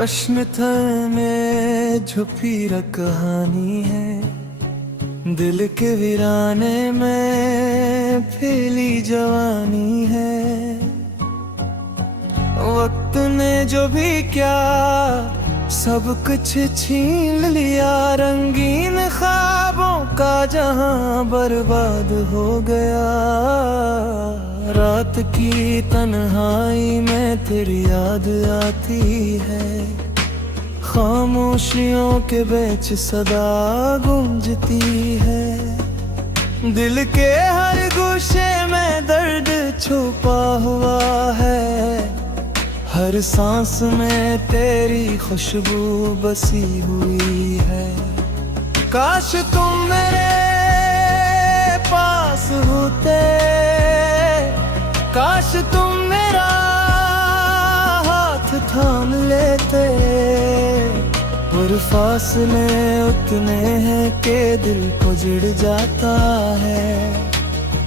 चश्म थल में छुपी कहानी है, दिल के वीराने में फैली जवानी है। वक्त ने जो भी क्या सब कुछ छीन लिया, रंगीन ख्वाबों का जहां बर्बाद हो गया। रात की तन्हाई में तेरी याद आती है, खामोशियों के बीच सदा गूंजती है। दिल के हर गोशे में दर्द छुपा हुआ है, हर सांस में तेरी खुशबू बसी हुई है। काश तुम मेरे पास होते, काश तुम मेरा हाथ थाम लेते। और फासले उतने हैं कि दिल को जुड़ जाता है।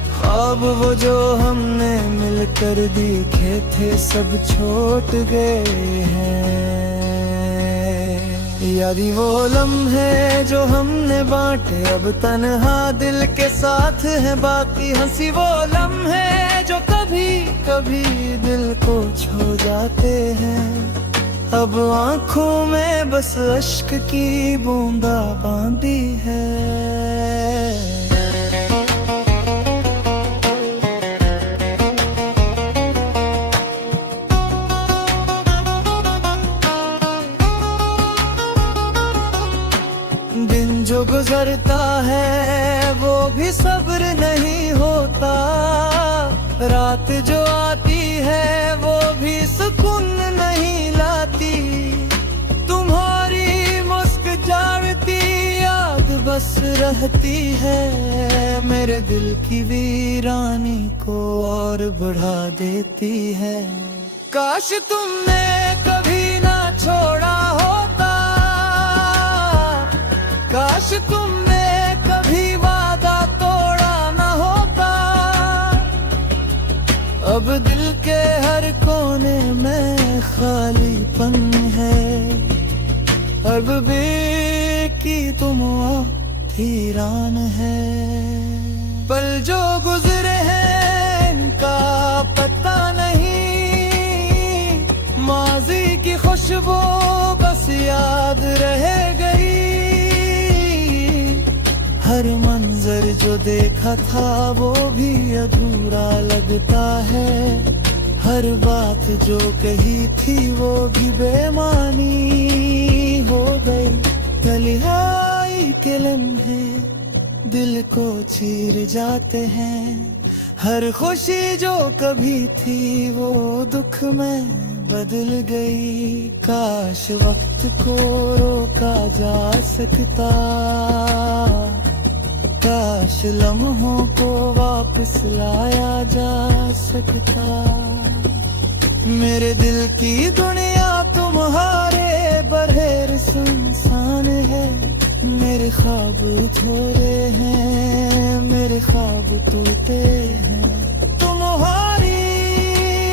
ख्वाब वो जो हमने मिलकर देखे थे सब छूट गए हैं। यारी वो लम्हे जो हमने बांटे अब तन्हा दिल के साथ है बाकी। हंसी वो लम्हे जो कभी कभी दिल को छू जाते हैं। अब आँखों में बस अश्क की बूंदा बांधी है। दिन जो गुजरता है वो भी सब्र नहीं होता, रात जो आती है वो भी सुकून नहीं लाती। तुम्हारी मुस्कुराती याद बस रहती है, मेरे दिल की वीरानी को और बढ़ा देती है। काश तुमने कभी ना छोड़ा होता, काश तुमने कभी वादा तोड़ा ना होता। अब दिल के हर कोने में खालीपन है, अब बेकी तुम वीरान है। पल जो गुजरे हैं इनका पता नहीं, माजी की खुशबू बस याद रह गई। हर मंजर जो देखा था वो भी अधूरा लगता है, हर बात जो कही थी वो भी बेमानी हो गई। तन्हाई के लम्हे दिल को चीर जाते हैं, हर खुशी जो कभी थी वो दुख में बदल गई। काश वक्त को रोका जा सकता, काश लम्हों को वापस लाया जा सकता। मेरे दिल की दुनिया तुम्हारे बगैर सुनसान है। मेरे ख्वाब थोड़े हैं, मेरे ख्वाब टूटे हैं। तुम्हारी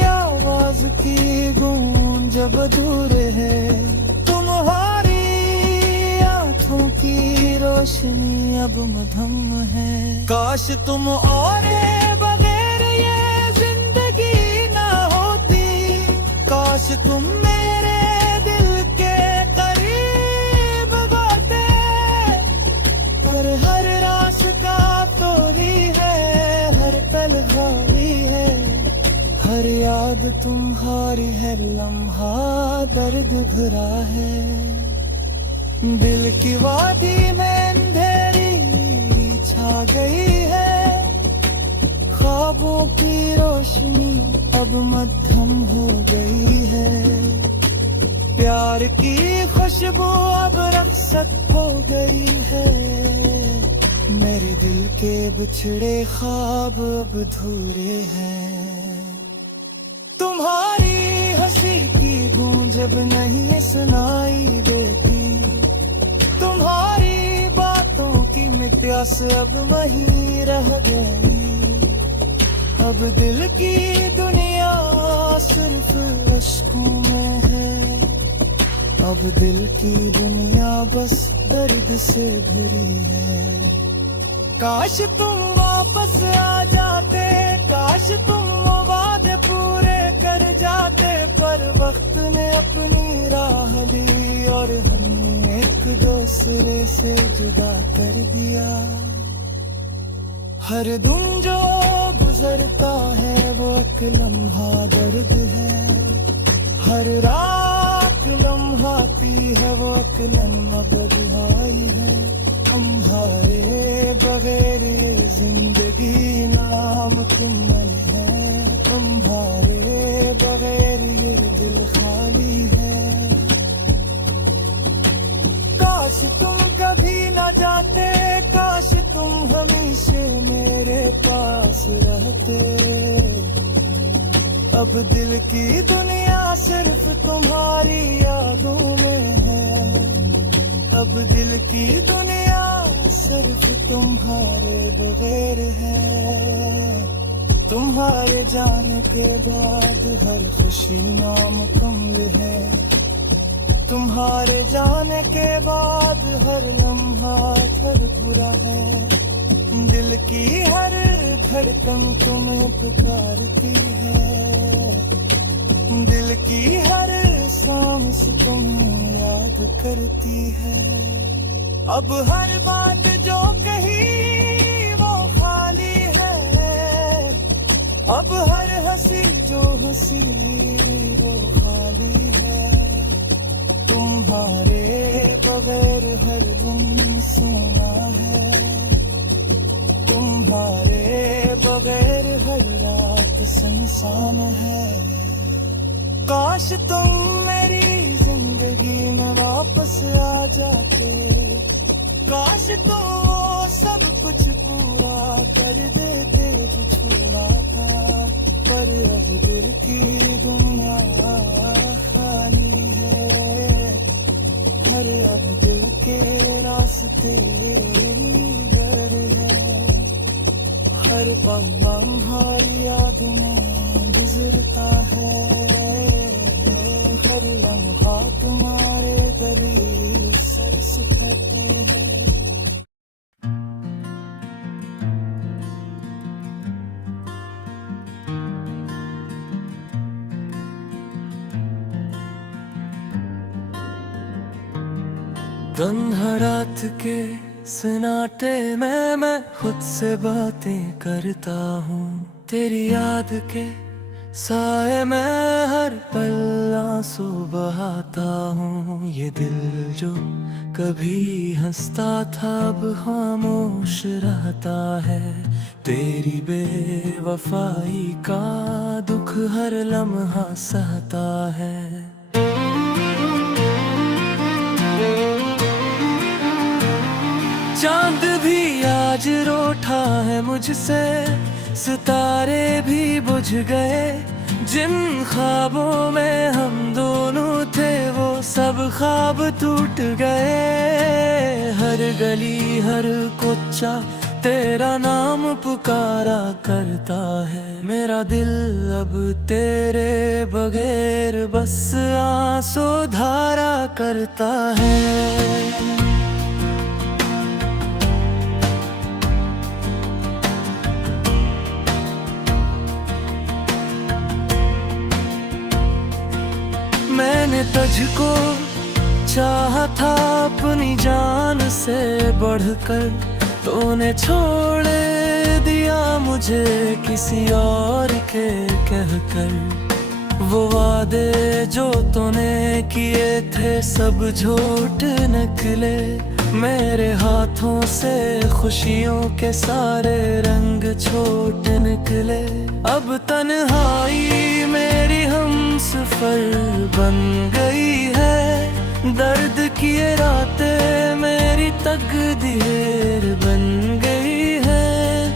आवाज की गूंज जब दूर है, तुम्हारी आँखों की रोशनी अब मधम है। काश तुम और बगैर ये जिंदगी ना होती, काश तुम मेरे दिल के करीब होते। पर हर रास्ता तोरी है, हर पल खाली है, हर याद तुम्हारी है, लम्हा दर्द भरा है। दिल की वादी में अंधेरी छा गई है, ख्वाबों की रोशनी अब मध्यम हो गई है। प्यार की खुशबू अब रखसक हो गई है, मेरे दिल के बिछड़े ख्वाब अब अधूरे हैं। तुम्हारी हंसी की गूंज अब नहीं सुनाई देती, तुम्हारी बातों की प्यास अब वही रह गई। अब दिल की दुनिया सिर्फ अश्कों में है, अब दिल की दुनिया बस दर्द से भरी है। काश तुम वापस आ जाते, काश तुम वो वादे पूरे कर जाते, पर वक्त ने अपनी राह ली और हमने एक दूसरे से जुदा कर दिया। हर दिन जो गुजरता है वो एक लम्हा दर्द है, हर रात लम्हा आती है वो एक लम्हा बदहाई है। तुम्हारे बगैर ये जिंदगी नामुकम्मल है, तुम्हारे बगैर ये दिल खाली है। काश तुम कभी न जाते, काश तुम हमेशा मेरे पास रहते। अब दिल की दुनिया सिर्फ तुम्हारी यादों में है, अब दिल की दुनिया सिर्फ तुम्हारे बगैर है। तुम्हारे जाने के बाद हर खुशी नामुकम्मल है, तुम्हारे जाने के बाद हर लम्हा हर बुरा है। दिल की हर धड़कन तुम्हें पुकारती है, दिल की हर सांस तुम्हें याद करती है। अब हर बात जो कही वो खाली है, अब हर हंसी जो हंसी वो खाली है। तुम्हारे बगैर हर दिन सोना है, तुम्हारे बगैर हर रात सुनसान है। काश तुम मेरी जिंदगी में वापस आ जाते, काश तुम वो सब कुछ पूरा कर देते जो छोड़ा था, पर अब दिल की दुनिया खाली है, हर अब दिल के रास्ते बर है। हर पल तुम्हारी याद में गुजरता है, हर लम्हा तुम्हारे दरीर सर सुखते हैं। तन्हा रात के सन्नाटे में मैं खुद से बातें करता हूँ, तेरी याद के साए में हर पल आंसू बहाता हूँ। ये दिल जो कभी हंसता था अब खामोश रहता है, तेरी बेवफाई का दुख हर लम्हा सहता है। चांद भी आज रूठा है मुझसे, सितारे भी बुझ गए, जिन ख्वाबों में हम दोनों थे वो सब ख्वाब टूट गए। हर गली हर कुच्चा तेरा नाम पुकारा करता है, मेरा दिल अब तेरे बगैर बस आंसू धारा करता है। मैंने तुझको चाहा था अपनी जान से बढ़कर, तूने छोड़ दिया मुझे किसी और के कहकर। वो वादे जो तूने किए थे सब झूठ निकले, मेरे हाथों से खुशियों के सारे रंग छोट निकले। अब तन्हाई मेरी हमसफर बन गई है, दर्द की ये रातें मेरी तकदीर बन गई है।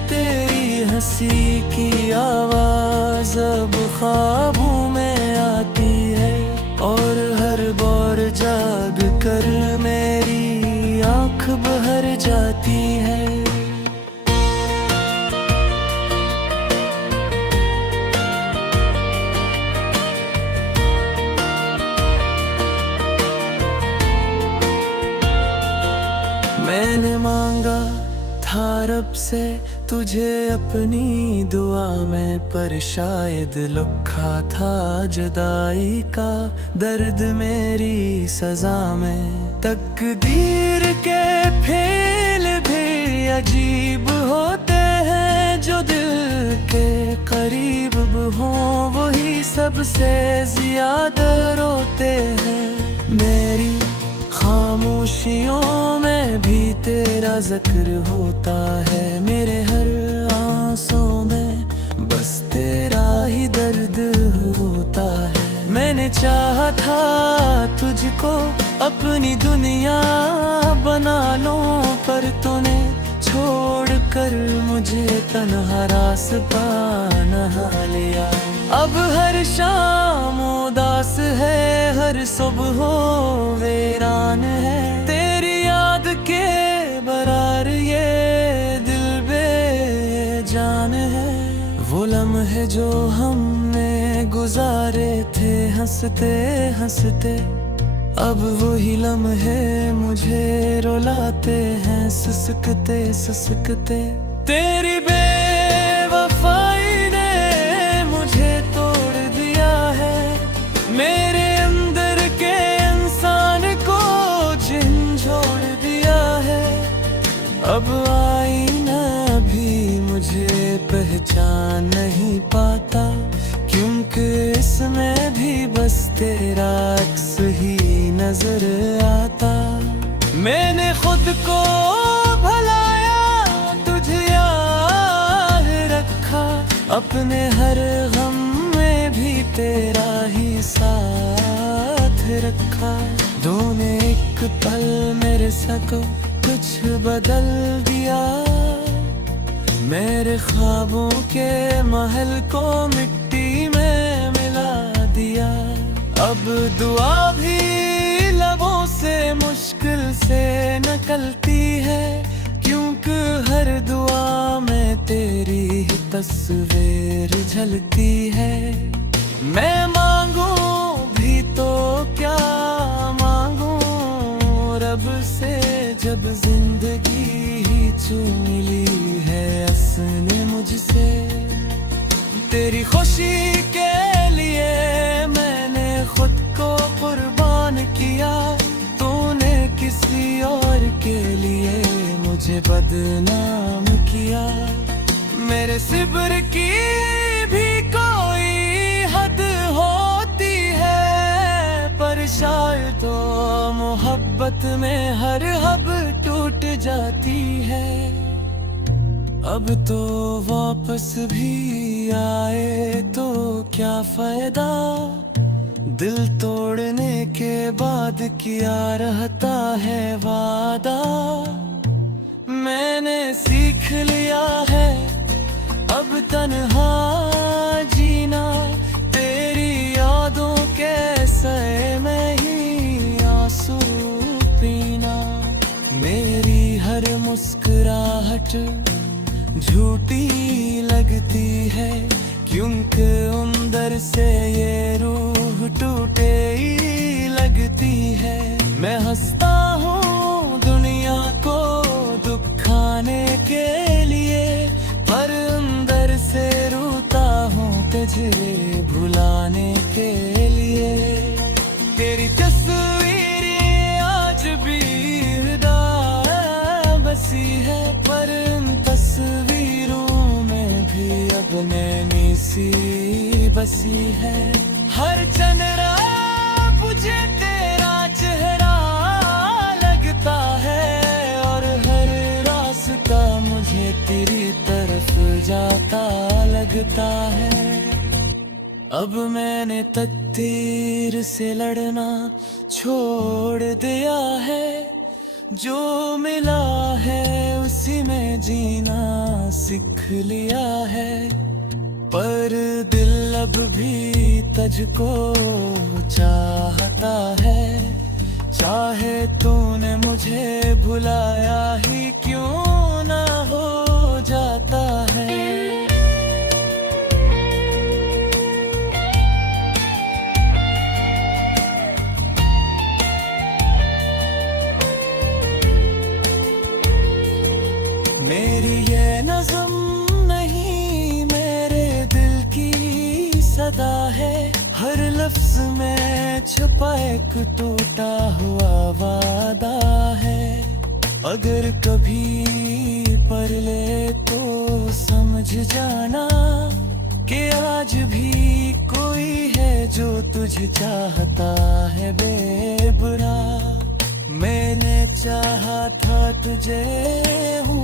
तेरी हंसी की आवाज अब ख्वाबों में आती है, और हर बार जाग कर मेरी आँख बहर जाती है। था रब से तुझे अपनी दुआ में, पर शायद लिखा था जुदाई का दर्द मेरी सजा में। तकदीर के फेल भी अजीब होते हैं, जो दिल के करीब हों वही सबसे ज्यादा रोते हैं। मेरी खामोशियों में भी तेरा जिक्र होता है, मेरे हर आंसू में बस तेरा ही दर्द होता है। मैंने चाहा था तुझको अपनी दुनिया बना लूं, पर तूने छोड़ कर मुझे तन्हा रास्ता नहा लिया। अब हर शाम उदास है, हर सुबह वीरान है, तेरी याद के बरार ये दिल बेजान है। वो लम्हे जो हमने गुजारे थे हंसते हंसते, अब वही लम्हे मुझे रुलाते हैं सुसकते सुसकते। तेरी बेवफाई ने मुझे तोड़ दिया है, मेरे अंदर के इंसान को झंझोड़ दिया है। अब आईना भी मुझे पहचान नहीं पाता, क्योंकि इसमें भी बस तेरा अक्स ही नजर आता। मैंने खुद को भलाया तुझे याद रखा, अपने हर गम में भी तेरा ही साथ रखा। तूने एक पल मेरे सको कुछ बदल दिया, मेरे ख्वाबों के महल को मिट्टी में मिला दिया। अब दुआ भी लबों से मुश्किल से निकलती है, क्योंकि हर दुआ में तेरी ही तस्वीर झलकती है। मैं मांगू भी तो क्या मांगू रब से, जब जिंदगी ही छीन ली है उसने मुझसे। तेरी खुशी के लिए मैंने खुद को कुर्बान किया, तूने किसी और के लिए मुझे बदनाम किया। मेरे सिब्र की भी कोई हद होती है, पर शायद तो मोहब्बत में हर हब टूट जाती है। अब तो वापस भी आए तो क्या फायदा, दिल तोड़ने के बाद किया रहता है वादा। मैंने सीख लिया है अब तन्हा जीना, तेरी यादों के सए में ही आंसू पीना। मेरी हर मुस्कुराहट झूठी लगती है, क्योंकि अंदर से ये रूह टूटे ही लगती है। मैं हंसता हूँ दुनिया को दुखाने के लिए, पर अंदर से रोता हूँ तुझे भुलाने के लिए। तेरी तस्वीर आज भी हृदय बसी है, पर इन तस्वीरों में भी अब नैनी सी बसी है। हर चंद्रा मुझे तेरा चेहरा लगता है, और हर रास्ता मुझे तेरी तरफ जाता लगता है। अब मैंने तकदीर से लड़ना छोड़ दिया है, जो मिला है उसी में जीना सीख लिया है। पर दिल अब भी तुझको चाहता है, चाहे तूने मुझे भुलाया ही क्यों ना हो जाता है। मेरी ये नज़म नहीं, मेरे दिल की सदा है। हर लफ्ज में छुपा एक टूटा हुआ वादा है। अगर कभी पढ़ ले तो समझ जाना कि आज भी कोई है जो तुझे चाहता है बेबरा। मैंने चाहा था तुझे, हूँ